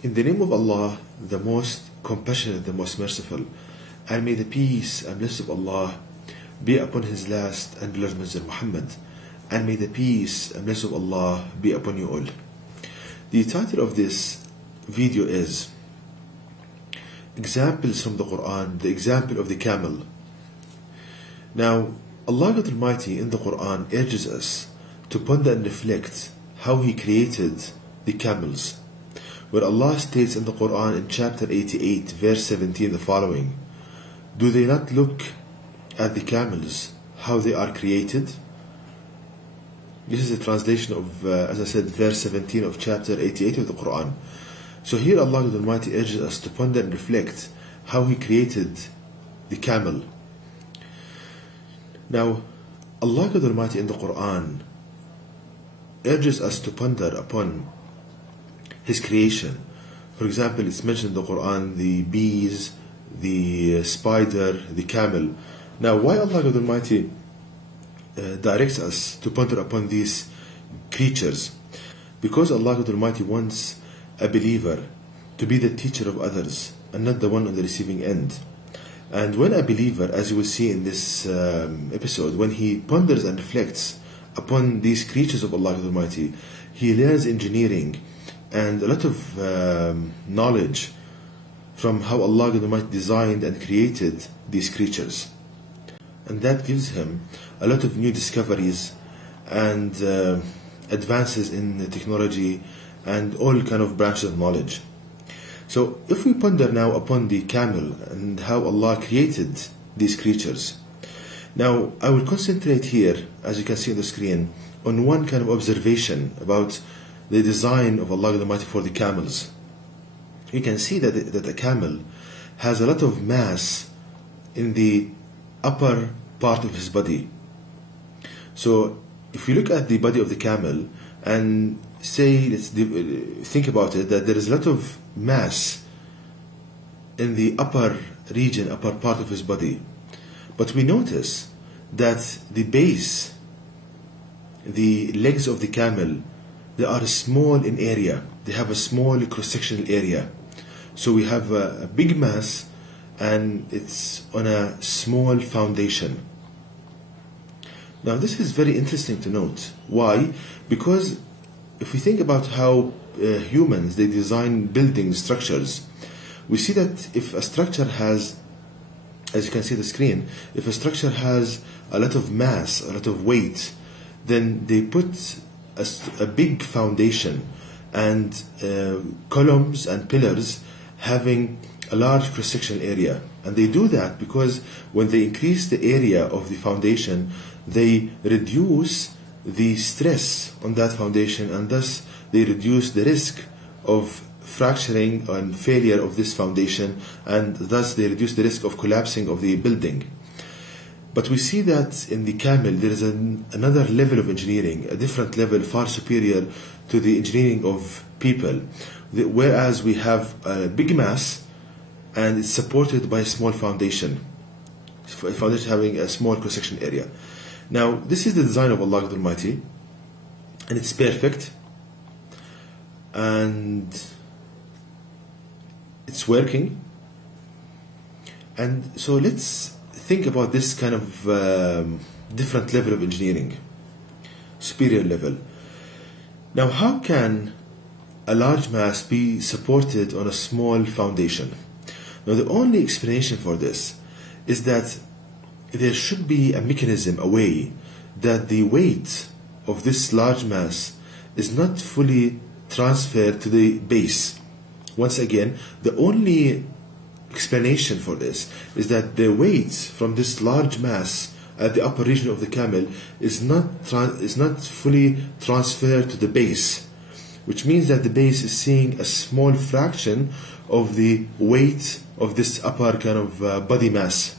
In the name of Allah, the most compassionate, the most merciful, and may the peace and blessing of Allah be upon His last and beloved Messenger Muhammad, and may the peace and blessing of Allah be upon you all. The title of this video is Examples from the Quran, the example of the camel. Now, Allah God Almighty in the Quran urges us to ponder and reflect how He created the camels, where Allah states in the Quran in chapter 88 verse 17 the following: do they not look at the camels, how they are created? This is a translation of, as I said, verse 17 of chapter 88 of the Quran. So here Allah God Almighty urges us to ponder and reflect how He created the camel. Now, Allah God Almighty in the Quran urges us to ponder upon His creation. For example, it's mentioned in the Quran the bees, the spider, the camel. Now, why Allah God Almighty directs us to ponder upon these creatures? Because Allah God Almighty wants a believer to be the teacher of others and not the one on the receiving end. And when a believer, as you will see in this episode, when he ponders and reflects upon these creatures of Allah God Almighty, he learns engineering and a lot of knowledge from how Allah God Almighty designed and created these creatures. And that gives him a lot of new discoveries and advances in technology and all kind of branches of knowledge. So if we ponder now upon the camel and how Allah created these creatures, now I will concentrate here, as you can see on the screen, on one kind of observation about the design of Allah Almighty for the camels. You can see that a camel has a lot of mass in the upper part of his body. So if you look at the body of the camel and say, let's think about it, that there is a lot of mass in the upper region, upper part of his body. But we notice that the base, the legs of the camel, they are small in area. They have a small cross-sectional area. So we have a big mass and it's on a small foundation. Now this is very interesting to note. Why? Because if we think about how humans, they design building structures, we see that if a structure has, as you can see on the screen, if a structure has a lot of mass, a lot of weight, then they put a big foundation and columns and pillars having a large cross-sectional area. And they do that because when they increase the area of the foundation, they reduce the stress on that foundation, and thus they reduce the risk of fracturing and failure of this foundation, and thus they reduce the risk of collapsing of the building. But we see that in the camel there is another level of engineering, a different level far superior to the engineering of people, whereas we have a big mass and it's supported by a small foundation, a foundation having a small cross-section area. Now this is the design of Allah Almighty, and it's perfect and it's working. And so let's think about this kind of different level of engineering, superior level. Now how can a large mass be supported on a small foundation? Now the only explanation for this is that there should be a mechanism, a way that the weight of this large mass is not fully transferred to the base. Once again, the only explanation for this is that the weight from this large mass at the upper region of the camel is not fully transferred to the base, which means that the base is seeing a small fraction of the weight of this upper kind of body mass.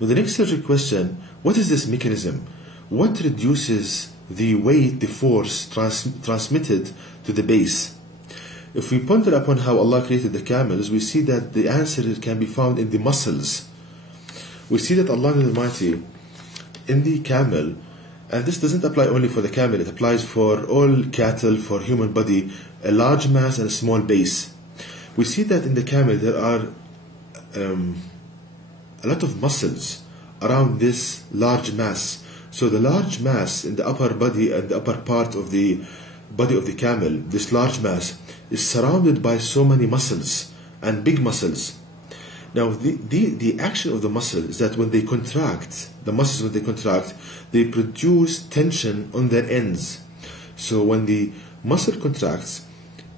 Now the next logical question, what is this mechanism? What reduces the weight, the force transmitted to the base? If we ponder upon how Allah created the camels, we see that the answer can be found in the muscles. We see that Allah Almighty in the camel And this doesn't apply only for the camel, it applies for all cattle, for human body, a large mass and a small base. We see that in the camel there are a lot of muscles around this large mass. So the large mass in the upper body and the upper part of the body of the camel, this large mass, is surrounded by so many muscles and big muscles. Now the action of the muscle is that when they contract, the muscles when they contract, they produce tension on their ends. So when the muscle contracts,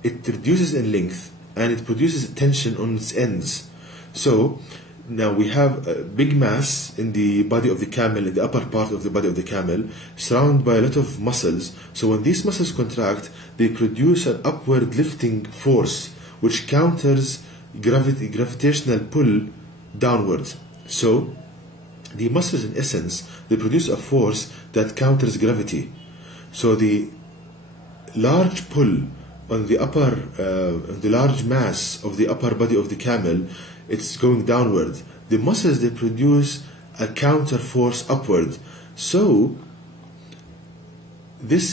it reduces in length and it produces tension on its ends. So now we have a big mass in the body of the camel, in the upper part of the body of the camel, surrounded by a lot of muscles. So when these muscles contract, they produce an upward lifting force which counters gravitational pull downwards. So the muscles, in essence, they produce a force that counters gravity. So the large pull on the upper, the large mass of the upper body of the camel, it's going downward. The muscles, they produce a counter force upward. So this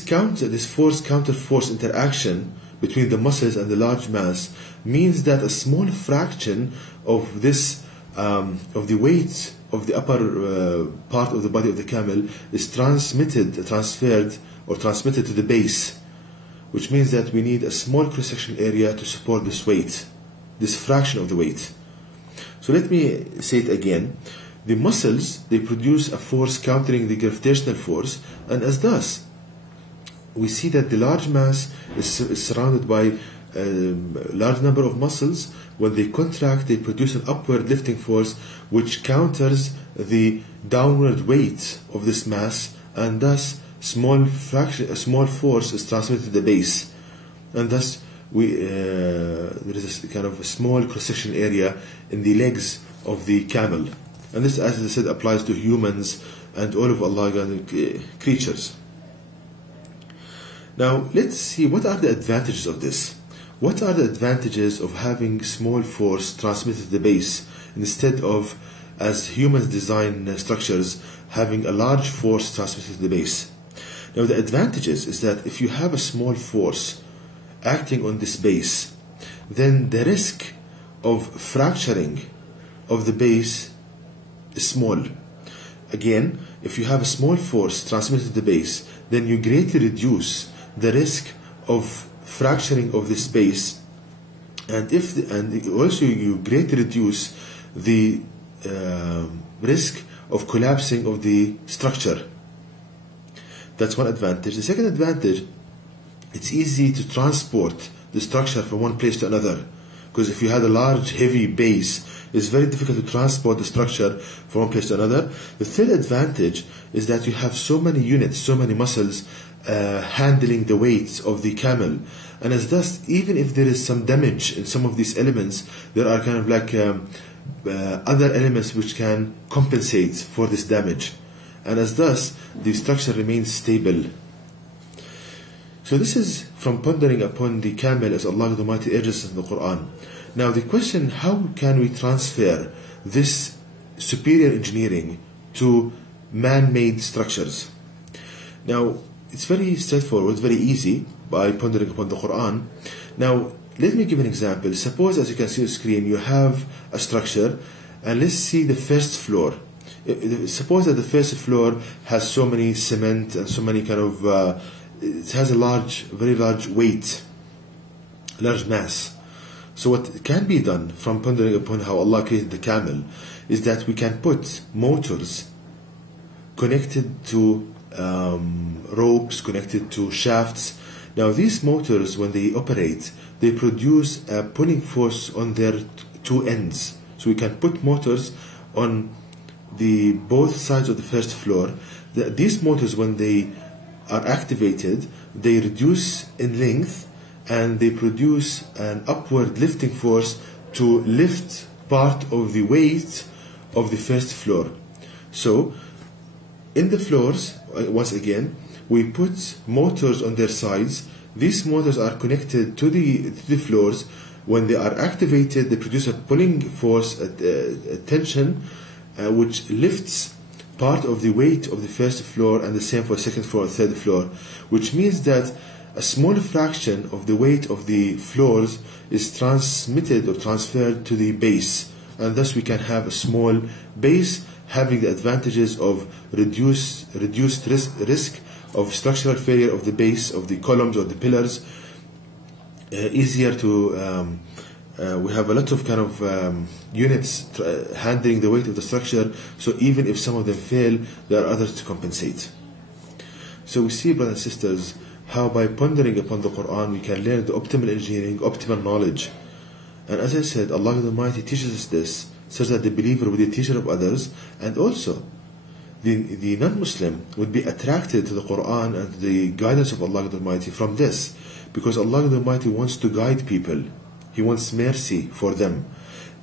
force counter force interaction between the muscles and the large mass means that a small fraction of this of the weight of the upper part of the body of the camel is transmitted to the base, which means that we need a small cross-section area to support this weight, this fraction of the weight. So let me say it again. The muscles, they produce a force countering the gravitational force, and as thus we see that the large mass is surrounded by a large number of muscles. When they contract, they produce an upward lifting force which counters the downward weight of this mass, and thus a small force is transmitted to the base, and thus there is a kind of a small cross-section area in the legs of the camel. And this, as I said, applies to humans and all of Allah's creatures. Now let's see, what are the advantages of this? What are the advantages of having small force transmitted to the base instead of, as humans design structures, having a large force transmitted to the base? Now the advantages is that if you have a small force acting on this base, then the risk of fracturing of the base is small. Again, if you have a small force transmitted to the base, then you greatly reduce the risk of fracturing of this base, and also you greatly reduce the risk of collapsing of the structure. That's one advantage. The second advantage, it's easy to transport the structure from one place to another, because if you had a large heavy base, it's very difficult to transport the structure from one place to another. The third advantage is that you have so many units, so many muscles handling the weight of the camel, and as thus, even if there is some damage in some of these elements, there are kind of like other elements which can compensate for this damage, and as thus the structure remains stable. So this is from pondering upon the camel as Allah the Almighty urges in the Quran. Now the question, how can we transfer this superior engineering to man-made structures? Now it's very straightforward, very easy, by pondering upon the Quran. Now let me give an example. Suppose, as you can see on the screen, you have a structure, and let's see the first floor. Suppose that the first floor has so many cement and so many kind of it has a very large weight, large mass. So what can be done from pondering upon how Allah created the camel is that we can put motors connected to ropes, connected to shafts. Now these motors, when they operate, they produce a pulling force on their two ends. So we can put motors on the both sides of the first floor. These motors, when they are activated, they reduce in length and they produce an upward lifting force to lift part of the weight of the first floor. So in the floors, once again, we put motors on their sides. These motors are connected to the floors. When they are activated, they produce a pulling force, a tension, which lifts part of the weight of the first floor, and the same for second floor and third floor, which means that a small fraction of the weight of the floors is transmitted or transferred to the base, and thus we can have a small base having the advantages of reduced risk of structural failure of the base of the columns or the pillars, easier to we have a lot of kind of units handling the weight of the structure, so even if some of them fail, there are others to compensate. So we see, brothers and sisters, how by pondering upon the Quran we can learn the optimal engineering, optimal knowledge. And as I said, Allah the Almighty teaches us this such that the believer will be a teacher of others, and also the non-Muslim would be attracted to the Quran and the guidance of Allah the Almighty from this, because Allah the Almighty wants to guide people. He wants mercy for them.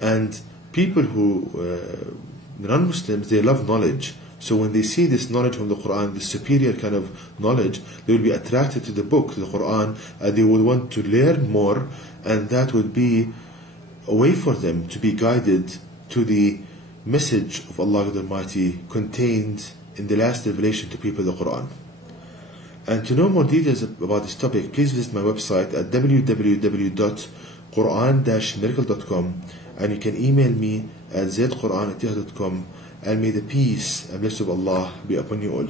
And people who, non-Muslims, they love knowledge. So when they see this knowledge from the Quran, this superior kind of knowledge, they will be attracted to the book, to the Quran, and they will want to learn more, and that would be a way for them to be guided to the message of Allah the Almighty contained in the last revelation to people, the Quran. And to know more details about this topic, please visit my website at www.quran-miracle.com, and you can email me at zaidquran@yahoo.com, and may the peace and blessing of Allah be upon you all.